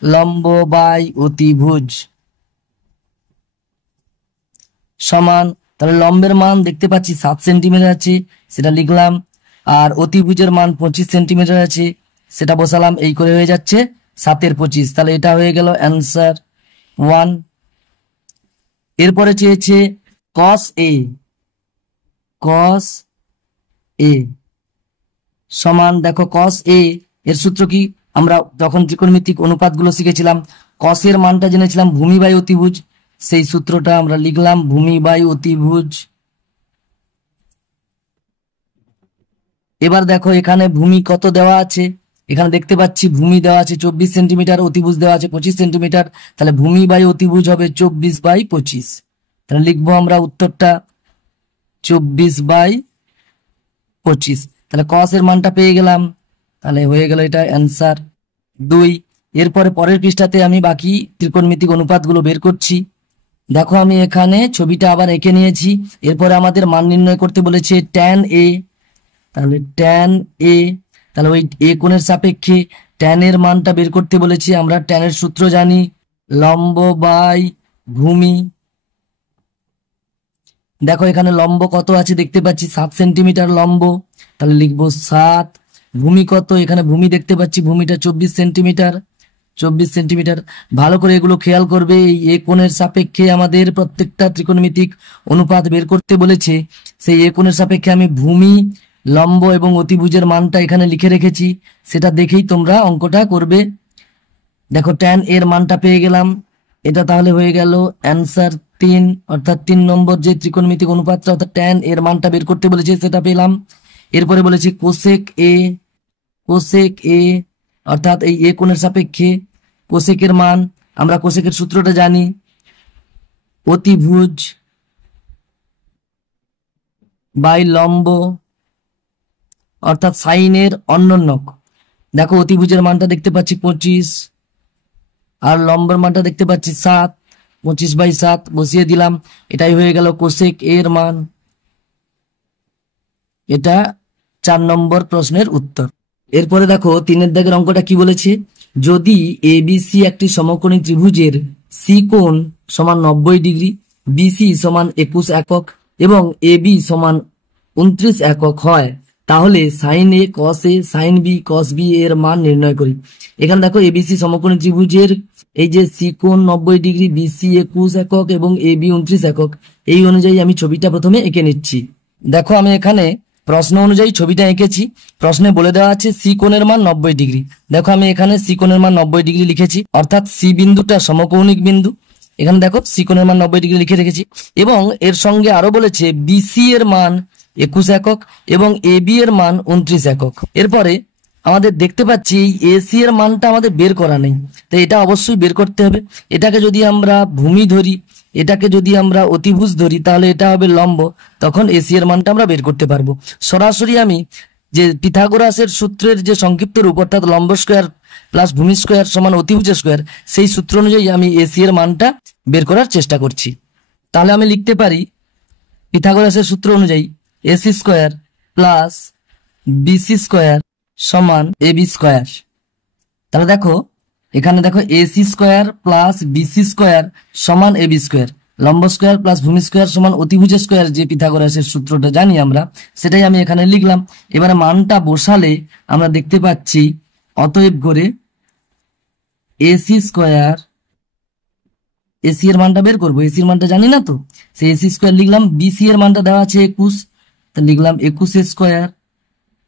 লম্ব বাই অতিভুজ সমান, তাহলে লম্বের মান দেখতে পাচ্ছি 7 সেন্টিমিটার আছে, সেটা লিখলাম, আর অতিভুজের মান 25 সেন্টিমিটার আছে, সেটা বসালাম, এই করে হয়ে যাচ্ছে 7 এর 25। তাহলে এটা হয়ে গেল অ্যান্সার 1। এরপরে চেয়েছে কস এ সমান, দেখো কস এ এর সূত্র কি, আমরা যখন ত্রিকোণমিতিক অনুপাতগুলো শিখেছিলাম কস এর মানটা জেনেছিলাম ভূমি বাই অতিভুজ, সেই সূত্রটা আমরা লিখলাম ভূমি বাই অতিভুজ। এবার দেখো এখানে ভূমি কত দেওয়া আছে, এখানে দেখতে পাচ্ছি ভূমি দেওয়া আছে 24 সেন্টিমিটার, অতিভুজ দেওয়া আছে 25 সেন্টিমিটার, তাহলে ভূমি বাই অতিভুজ হবে 24 বাই 25। তাহলে লিখবো আমরা উত্তরটা 24 বাই 25। তাহলে কস এর মানটা পেয়ে গেলাম, তাহলে হয়ে গেল এটা অ্যান্সার 2। এরপরে পরের পৃষ্ঠাতে আমি বাকি ত্রিকোণমিতিক অনুপাতগুলো বের করছি। দেখো আমি এখানে ছবিটা আবার এঁকে নিয়েছি। এরপরে আমাদের মান নির্ণয় করতে বলেছে ট্যান এ, তাহলে ট্যান এ, তাহলে ওই এ কোণের সাপেক্ষে ট্যান এর মানটা বের করতে বলেছি। আমরা ট্যানের সূত্র জানি লম্ব বাই ভূমি। দেখো এখানে লম্ব কত আছে দেখতে পাচ্ছি 7 সেন্টিমিটার লম্ব, তাহলে লিখবো 7। ভূমি কত, এখানে ভূমি দেখতে পাচ্ছি ভূমিটা 24 সেন্টিমিটার, 24 সেন্টিমিটার। ভালো করে এগুলো খেয়াল করবে, এই এ কোণের সাপেক্ষে আমাদের প্রত্যেকটা ত্রিকোণমিতিক অনুপাত বের করতে বলেছে, সেই এ কোণের সাপেক্ষে আমি ভূমি, লম্ব এবং অতিভুজের মানটা এখানে লিখে রেখেছি, সেটা দেখেই তোমরা অঙ্কটা করবে। দেখো ট্যান এর মানটা পেয়ে গেলাম, এটা তাহলে হয়ে গেল অ্যান্সার 3, অর্থাৎ 3 নম্বর যে ত্রিকোণমিতিক অনুপাতটা অর্থাৎ ট্যান এর মানটা বের করতে বলেছে সেটা পেলাম। এরপরে বলেছে কোসেক এ অর্থাৎ এই এ কোণের সাপেক্ষে কোসেকের মান, আমরা কোসেকের সূত্রটা জানি অতিভুজ বাই লম্ব, অর্থাৎ সাইনের অন্যন্যক। দেখো অতিভুজের মানটা দেখতে পাচ্ছি 25 আর লম্বের মানটা দেখতে পাচ্ছি 7, 25 বাই 7 বসিয়ে দিলাম, এটাই হয়ে গেল কোসেক এর মান। এটা 4 নম্বর প্রশ্নের উত্তর। এরপরে দেখো 3 দাগের অঙ্কটা কি বলেছে, যদি এবিসি একটি সমকোণী ত্রিভুজের সি কোণ সমান 90 ডিগ্রি, বিসি সমান 21 একক এবং এবি সমান 29 একক হয়, তাহলে sign A cos A sign B cos B এর মান নির্ণয় করি। এখানে দেখো এবিসি সমকোণী ত্রিভুজের এই যে সি কোণ 90 ডিগ্রি, বিসি 21 একক এবং এবি 29 একক, এই অনুযায়ী আমি ছবিটা প্রথমে এঁকে নিচ্ছি। দেখো আমি এখানে প্রশ্ন অনুযায়ী ছবিটা এঁকেছি। প্রশ্নে বলে দেওয়া আছে সি কোণের মান 90 ডিগ্রি। দেখো আমি এখানে সি কোণের মান 90 ডিগ্রি লিখেছি, অর্থাৎ সি বিন্দুটা সমকৌণিক বিন্দু। এখানে দেখো সি কোণের মান 90 ডিগ্রি লিখে রেখেছি, এবং এর সঙ্গে আরো বলেছে বিসি এর মান 21 একক এবং এবি এর মান 29 একক। এরপরে আমাদের দেখতে পাচ্ছি এসি এর মানটা আমাদের বের করা নেই, তো এটা অবশ্যই বের করতে হবে। এটাকে যদি আমরা ভূমি ধরি, এটাকে যদি আমরা অতিভুজ ধরি, তাহলে এটা হবে লম্ব, তখন এসি এর মানটা আমরা বের করতে পারবো। সরাসরি আমি যে পিথাগোরাসের সূত্রের যে সংক্ষিপ্ত রূপ অর্থাৎ লম্ব স্কোয়ার প্লাস ভূমি স্কোয়ার সমান অতিভুজ স্কোয়ার, সেই সূত্র অনুযায়ী আমি এসি এর মানটা বের করার চেষ্টা করছি। তাহলে আমি লিখতে পারি পিথাগোরাসের সূত্র অনুযায়ী AC square plus BC square সমান এবি স্কোয়ার। তাহলে দেখো এখানে দেখো AC square plus BC square সমান এবি স্কোয়ার, লম্ব স্কোয়ার প্লাস ভূমি স্কোয়ার সমান অতিভুজ স্কোয়ার, যে পিথাগোরাসের সূত্রটা জানি আমরা, সেটাই আমি এখানে লিখলাম। এবারে মানটা বসালে আমরা দেখতে পাচ্ছি অতএব করে এসি স্কোয়ার এসি এর মানটা বের করবো, এসি এর মানটা জানি না তো, সেই এসি স্কোয়ার লিখলাম। বিসি এর মানটা দেওয়া আছে 21, তা লিখলাম 21 স্কোয়ার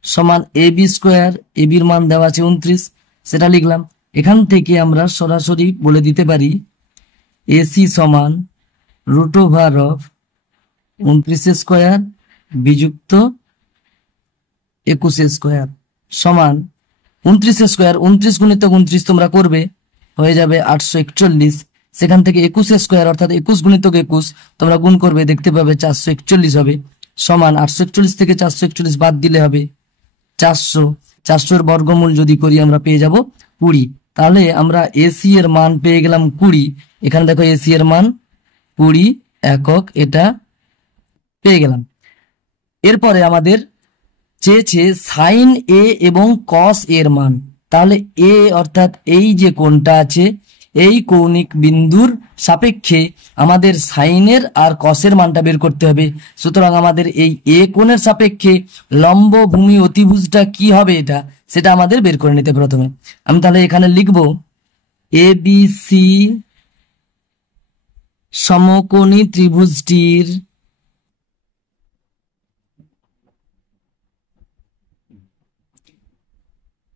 সমান এবি স্কোয়ার, এবির মান দেওয়া আছে 29, সেটা লিখলাম। এখান থেকে আমরা সরাসরি বলে দিতে পারি এসি সমান √অফ 29 স্কোয়ার বিযুক্ত 21 স্কোয়ার সমান 29 স্কোয়ার, 29 গুণিতক 29 তোমরা করবে, হয়ে যাবে 841। সেখান থেকে 21 স্কোয়ার অর্থাৎ 21 গুণিতক 21 তোমরা গুণ করবে, দেখতে পাবে 441 হবে, সমান 841 থেকে 441 বাদ দিলে হবে 400। 400 বর্গমূল যদি করি আমরা পেয়ে যাব 20। তাহলে আমরা এসি এর মান পেয়ে গেলাম 20। এখানে দেখো এসি এর মান 20 একক, এটা পেয়ে গেলাম। এরপরে আমাদের চেয়েছে সাইন এ এবং কস এর মান। তাহলে এ অর্থাৎ এই যে কোণটা আছে, এই কৌণিক বিন্দুর সাপেক্ষে আমাদের সাইনের আর কসের মানটা বের করতে হবে। সুতরাং আমাদের এই এ কোণের সাপেক্ষে লম্ব ভূমি অতিভুজটা কি হবে এটা, সেটা আমাদের বের করে নিতে প্রথমে। আমি তাহলে এখানে লিখব এ বি সি সমকোণী ত্রিভুজটির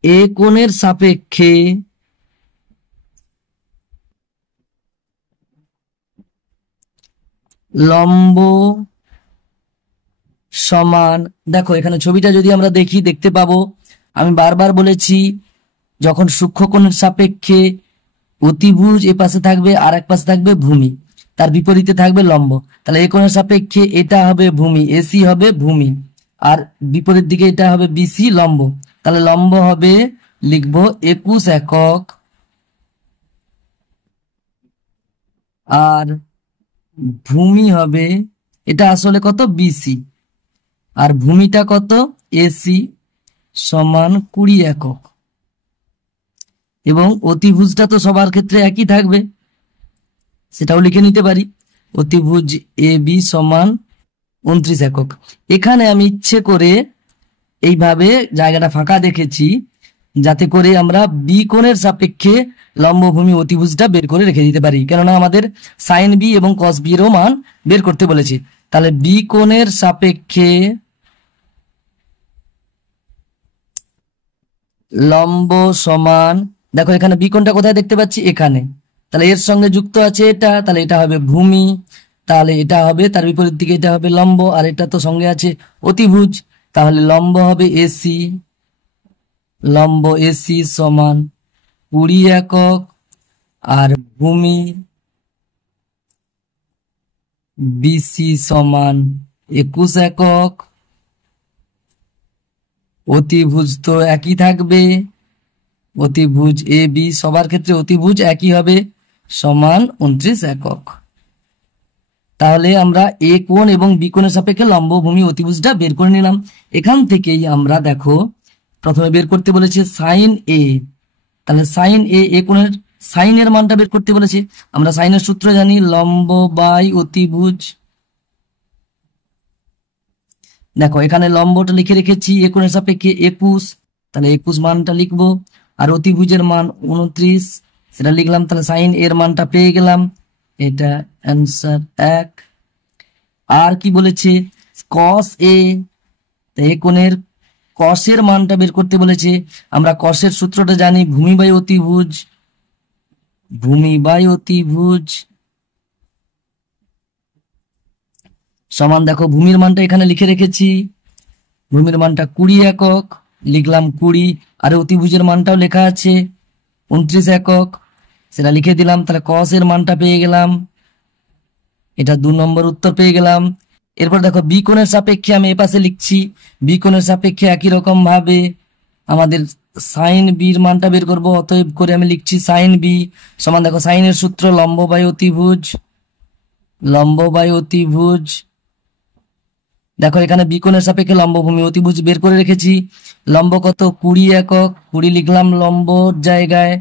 এ কোণের সাপেক্ষে লম্ব সমান, দেখো এখানে ছবিটা যদি আমরা দেখি দেখতে পাবো, আমি বারবার বলেছি যখন সূক্ষ্মকোণের সাপেক্ষে অতিভুজ এ পাশে থাকবে আর এক পাশে থাকবে ভূমি, তার বিপরীতে থাকবে লম্ব। তাহলে এ কোণের সাপেক্ষে এটা হবে ভূমি, এসি হবে ভূমি, আর বিপরীত দিকে এটা হবে বিসি লম্ব। তাহলে লম্ব হবে লিখবো 21 একক, আর ভূমি হবে এটা আসলে কত বিসি, আর ভূমিটা কত এসি সমান 20 একক। এবং অতিভুজটা তো সবার ক্ষেত্রে একই থাকবে, সেটাও লিখে নিতে পারি, অতিভুজ এ বি সমান 29 একক। এখানে আমি ইচ্ছে করে এইভাবে জায়গাটা ফাঁকা দেখেছি যাতে করে আমরা বি কোণের সাপেক্ষে লম্বভূমি অতিভুজটা বের করে রেখে দিতে পারি, কেননা আমাদের সাইন বি এবং কস বি এরও মান বের করতে বলেছে। তাহলে বি কোণের সাপেক্ষে লম্ব সমান, দেখো এখানে বি কোণটা কোথায় দেখতে পাচ্ছি, এখানে। তাহলে এর সঙ্গে যুক্ত আছে এটা, তাহলে এটা হবে ভূমি, তাহলে এটা হবে তার বিপরীত দিকে এটা হবে লম্ব, আর এটা তো সঙ্গে আছে অতিভুজ। তাহলে লম্ব হবে এসি, লম্ব এসি সমান 20 একক, আর ভূমি বিসি সমান 21 একক। অতিভুজ তো একই থাকবে, অতিভুজ এ বি সবার ক্ষেত্রে অতিভুজ একই হবে, সমান 29 একক। তাহলে আমরা এ কোণ এবং বি কোণের সাপেক্ষে লম্ব ভূমি অতিভুজটা বের করে নিলাম। এখান থেকেই আমরা দেখো প্রথমে বের করতে বলেছে সাইন এ, তাহলে সাইন এ কোণের সাইনের মানটা বের করতে বলেছে। আমরা সাইনের সূত্র জানি, লম্ব বাই অতিভুজ। দেখো এখানে লম্বটা লিখে রেখেছি এ কোণের সাপেক্ষে 21, তাহলে 21 মানটা লিখবো, আর অতিভুজের মান 29 সেটা লিখলাম। তাহলে সাইন এর মানটা পেয়ে গেলাম, এটা অ্যান্সার 1। আর কি বলেছে, কস এ, এ কোণের কসের মানটা বের করতে বলেছে। আমরা কসের সূত্রটা জানি, ভূমি বাই অতিভুজ, ভূমি বাই অতিভুজ সমান, দেখো ভূমির মানটা এখানে লিখে রেখেছি, ভূমির মানটা 20 একক, লিখলাম 20, আর অতিভুজের মানটাও লেখা আছে 29 একক, সেটা লিখে দিলাম। তাহলে কস এর মানটা পেয়ে গেলাম, এটা 2 নম্বর উত্তর পেয়ে গেলাম। এরপর দেখো বি কোণের সাপেক্ষে আমি এপাশে লিখছি, বি কোণের সাপেক্ষে একই রকম ভাবে আমাদের সাইন বির মানটা বের করবো, অতএব করে আমি লিখছি সাইন বি সমান, দেখো সাইনের সূত্র লম্ব বাই অতিভুজ, লম্ব বাই অতিভুজ। দেখো এখানে বি কোণের সাপেক্ষে লম্বভূমি অতিভুজ বের করে রেখেছি, লম্ব কত 20 একক, 20 লিখলাম লম্বর জায়গায়,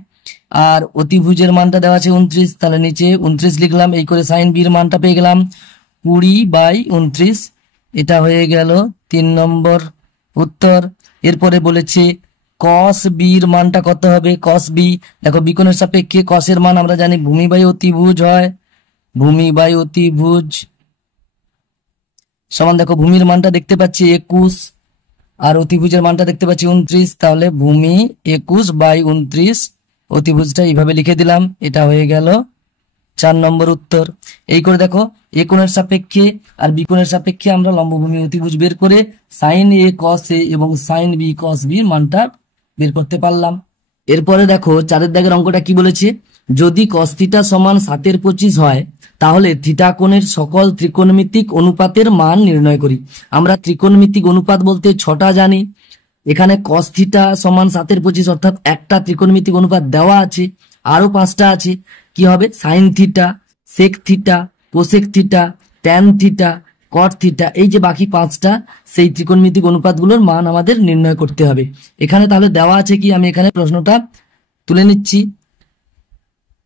আর অতিভুজের মানটা দেওয়া আছে 29, তাহলে নিচে 29 লিখলাম। এই করে সাইন বির মানটা পেয়ে গেলাম 20/29, এটা হয়ে গেল 3 নম্বর উত্তর। এরপরে বলেছে কস বির মানটা কত হবে, কস বি, দেখো বি কোণের সাপেক্ষে কসের মান আমরা জানি ভূমি বাই অতিভুজ হয়, ভূমি বাই অতিভুজ সমান, দেখো ভূমির মানটা দেখতে পাচ্ছি 21 আর অতিভুজের মানটা দেখতে পাচ্ছি 29, তাহলে ভূমি 21 বাই 29, অতিভুজটা এইভাবে লিখে দিলাম। এটা হয়ে গেল 4 নম্বর উত্তর। এই করে দেখো এ কোণের সাপেক্ষে আর বি কোণের সাপেক্ষে আমরা লম্ব ভূমি অতিভুজ বের করে সাইন এ কস এ এবং সাইন বি কস বি মানটা বের করতে পারলাম। এরপরে দেখো 4 দাগের অঙ্কটা কি বলেছে, যদি কস থিটা সমান 7/25 হয় তাহলে থিটা কোণের সকল ত্রিকোণমিতিক অনুপাতের মান নির্ণয় করি। আমরা ত্রিকোণমিতিক অনুপাত বলতে 6টা জানি। এখানে কস থিটা সমান 7/25 অর্থাৎ একটা ত্রিকোণমিতিক অনুপাত দেওয়া আছে, আরো 5টা আছে। কি হবে? Sine theta, sec theta, cosec theta, tan theta, cot theta, এই যে বাকি 5টা সেই ত্রিকোণমিতিক অনুপাতগুলোর মান আমাদের নির্ণয় করতে হবে। এখানে তাহলে দেওয়া আছে কি, আমি এখানে প্রশ্নটা তুলে নিচ্ছি।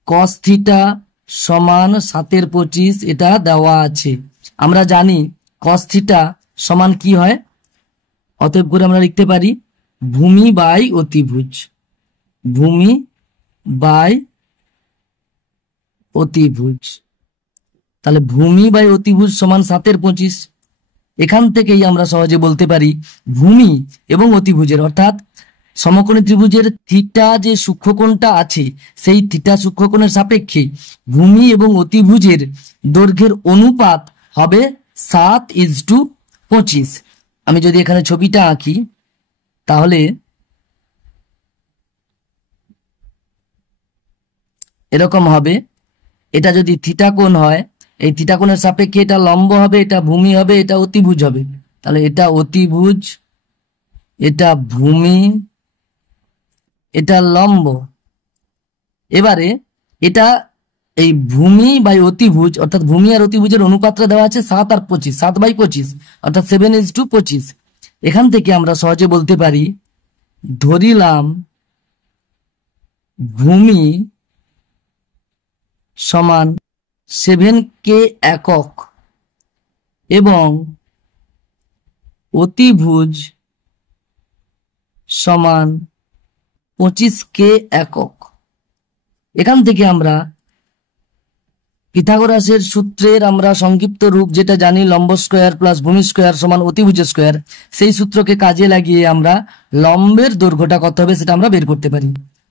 কস থিটা সমান 7/25 এটা দেওয়া আছে। আমরা জানি কস থিটা সমান কি হয়, অতএব করে আমরা লিখতে পারি ভূমি বাই অতিভুজ, ভূমি বাই অতিভুজ। তাহলে ভূমি বাই অতিভুজ সমান 7/25। এখান থেকেই আমরা সহজে বলতে পারি ভূমি এবং অতিভুজের অর্থাৎ সমকোণী ত্রিভুজের থিটা যে সূক্ষ্মকোণটা আছে সেই থিটা সূক্ষ্মকোণের সাপেক্ষে ভূমি এবং অতিভুজের দৈর্ঘ্যের অনুপাত হবে 7:25। আমি যদি এখানে ছবিটা আঁকি তাহলে এরকম হবে। এটা যদি থিটা কোণ হয়, এই থিটা কোণের সাপেক্ষে এটা লম্ব হবে, এটা ভূমি হবে, এটা অতিভুজ হবে। তাহলে এটা অতিভুজ, এটা ভূমি, এটা লম্ব। এবারে এটা এই ভূমি বাই অতিভুজ অর্থাৎ ভূমি আর অতিভুজের অনুপাতটা দেওয়া আছে 7 আর 25, 7/25 অর্থাৎ 7:25। এখান থেকে আমরা সহজে বলতে পারি ধরিলাম ভূমি সমান 7K একক এবং অতিভুজ সমান 25K একক। এখান থেকে আমরা পিথাগোরাসের সূত্রের আমরা সংক্ষিপ্ত রূপ যেটা জানি, লম্ব স্কয়ার প্লাস ভূমি স্কয়ার সমান অতিভুজ স্কয়ার, সেই সূত্রকে কাজে লাগিয়ে আমরা লম্বের দৈর্ঘ্যটা কত হবে সেটা আমরা বের করতে পারি।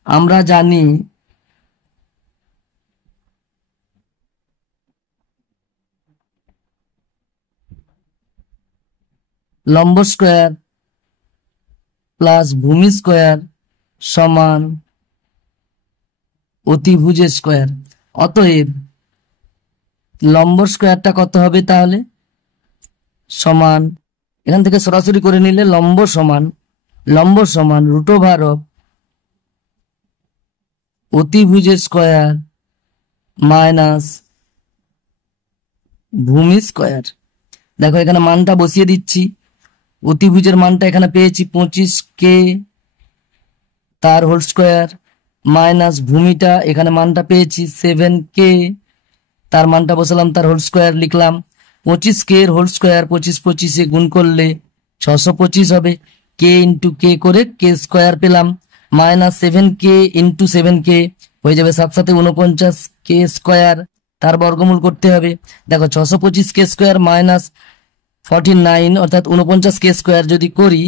আমরা জানি লম্ব স্কয়ার প্লাস ভূমি স্কয়ার সমান অতিভুজ স্কয়ার। অতএব লম্ব স্কয়ারটা কত হবে তাহলে সমান, এখান থেকে সরাসরি করে নিলে লম্ব সমান √, অতিভুজ স্কয়ার মাইনাস ভূমি স্কয়ার। দেখো এখানে মানটা বসিয়ে দিচ্ছি। অতিভুজের মানটা এখানে পেয়েছি 25K তার হোল স্কয়ার মাইনাস ভূমিটা এখানে মানটা পেয়েছি 7K তার মানটা বসালাম, তার হোল স্কয়ার লিখলাম। 25K এর হোল স্কয়ার 25 গুণ করলে 625 হবে। K ইন্টু K করে K স্কয়ার পেলাম মাইনাস 7K ইন্টু 7K হয়ে যাবে 7 7 49K স্কয়ার, তার বর্গমূল করতে হবে। দেখো 625K স্কয়ার মাইনাস 49 অর্থাৎ 49K স্কয়ার যদি করি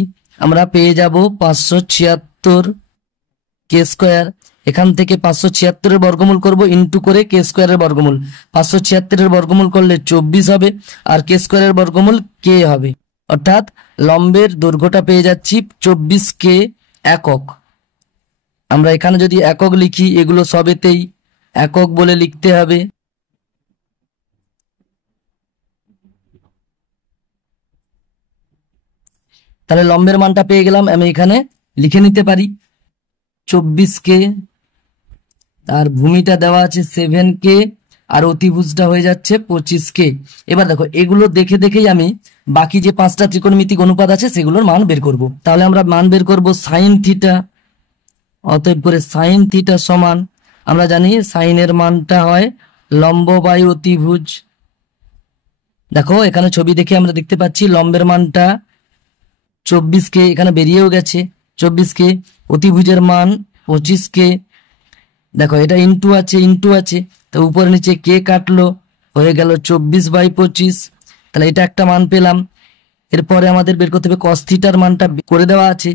আমরা পেয়ে যাব 576K স্কয়ার। এখান থেকে 576 এর বর্গমূল করব ইন্টু করে K স্কয়ারের বর্গমূল, 576 এর বর্গমূল করলে 24 হবে আর K স্কয়ারের বর্গমূল K হবে। অর্থাৎ লম্বের দৈর্ঘ্যটা পেয়ে যাচ্ছি 24K একক। আমরা এখানে যদি একক লিখি এগুলো সবেতেই একক বলে লিখতে হবে। তাহলে লম্বের মানটা পেয়ে গেলাম, আমি এখানে লিখে নিতে পারি 24K, তার ভূমিটা দেওয়া আছে 7K আর অতিভুজটা হয়ে যাচ্ছে 25K। এবার দেখো এগুলো দেখে দেখেই আমি বাকি যে 5টা ত্রিকোণমিতিক অনুপাত আছে সেগুলোর মান বের করব। তাহলে আমরা মান বের করব সাইন থিটা। অতএব করে সাইন থিটা সমান, আমরা জানি সাইনের মানটা হয় লম্ব বাই অতিভুজ। দেখো এখানে ছবি দেখে আমরা দেখতে পাচ্ছি লম্বের মানটা 24K, এখানে বেরিয়েও গেছে 24K, অতিভুজের মান 25K। দেখো এটা ইন্টু আছে তো উপরে নিচে K কাটলো হয়ে গেল 24/25। তাহলে এটা একটা মান পেলাম। এরপরে আমাদের বের করতে হবে কস থিটার মানটা করে দেওয়া আছে,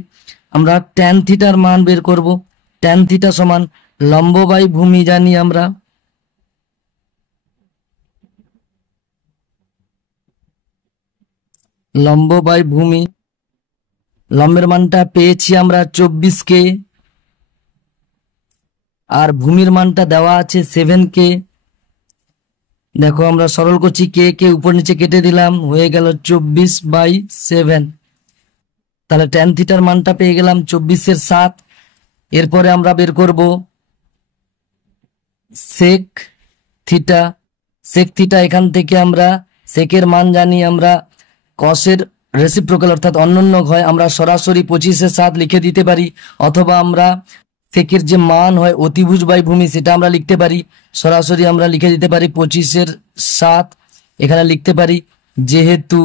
আমরা ট্যান থিটার মান বের করব। ট্যান থিটা সমান লম্ব বাই ভূমি জানি আমরা, লম্ব বাই ভূমি। লম্বের মানটা পেয়েছি আমরা 24K, আর ভূমির মানটা দেওয়া আছে 7K। দেখো আমরা সরল করছি, কে কে উপর নিচে কেটে দিলাম, হয়ে গেল 24/7। তাহলে ট্যান থিটার মানটা পেয়ে গেলাম 24/7। এরপরে আমরা বের করব সেক থিটা। সেক থিটা এখান থেকে আমরা সেকের মান জানি আমরা কসের রেসিপ্রোকাল অর্থাৎ অন্যন্য হয়, আমরা সরাসরি 25/7 লিখে দিতে পারি, অথবা আমরা সেকের যে মান হয় অতিভুজ বাই ভূমি সেটা আমরা লিখতে পারি, সরাসরি আমরা লিখে দিতে পারি 25/7 এখানে লিখতে পারি, যেহেতু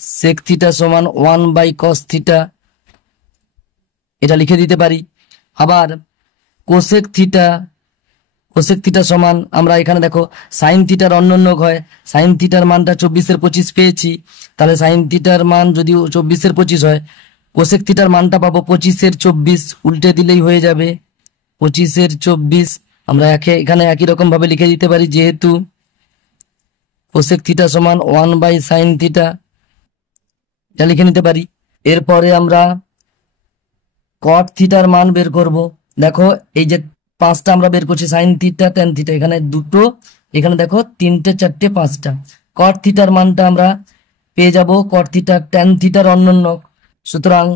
সেক থিটা সমান 1/cos থিটা এটা লিখে দিতে পারি। আবার কোসেক থিটা, কোসেক থিটা সমান আমরা এখানে দেখো সাইন থিটার অন্যন্য হয়, সাইন থিটার মানটা 24/25 পেয়েছি, তাহলে সাইন থিটার মান যদি 24/25 হয়, কোসেক থিটার মানটা পাবো 25/24, উল্টে দিলেই হয়ে যাবে 25/24। আমরা এখানে একই রকম ভাবে লিখে দিতে পারি, যেহেতু কোসেক থিটা সমান 1/sin থিটা এটা লিখে নিতে পারি। এরপরে আমরা কট থিটার মান বের করব। দেখো এই যে 5টা আমরা বের করছি, সাইন থিটা ট্যান থিটা, এখানে 2টো, এখানে দেখো 3টে 4টে 5টা। কট থিটার মানটা আমরা পেয়ে যাব কট থিটা ট্যান থিটার অন্যন্য, সুতরাং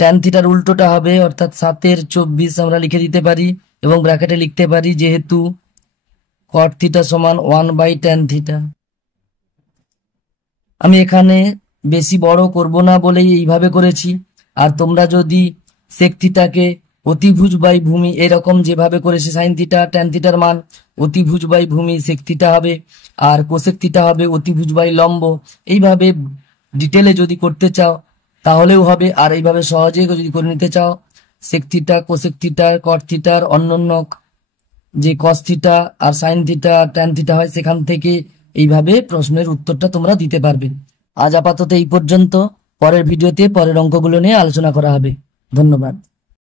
ট্যান থিটার উল্টোটা হবে, অর্থাৎ 7/24 আমরা লিখে দিতে পারি এবং ব্র্যাকেটে লিখতে পারি, যেহেতু কট থিটা সমান 1/tan থিটা। আমি এখানে বেশি বড় করব না বলেই এইভাবে করেছি। আর তোমরা যদি সেক থিটাকে অতিভুজ বাই ভূমি এরকম যেভাবে করেছে, সাইন থিটা ট্যান থিটার মান অতিভুজ বাই ভূমি সেক থিটা হবে, আর কোসেক থিটা হবে অতিভুজ বাই লম্ব, এইভাবে ডিটেলে যদি করতে চাও তাহলেও হবে। আর এইভাবে সহজে যদি করে নিতে চাও, sec theta cosec theta cot থিটার অন্যান্য যে কস থিটা আর সাইন থিটা ট্যান থিটা হয়, সেখান থেকে এইভাবে প্রশ্নের উত্তরটা তোমরা দিতে পারবে। আজ আপাতত এই পর্যন্ত, পরের ভিডিওতে পরের অঙ্কগুলো নিয়ে আলোচনা করা হবে। ধন্যবাদ।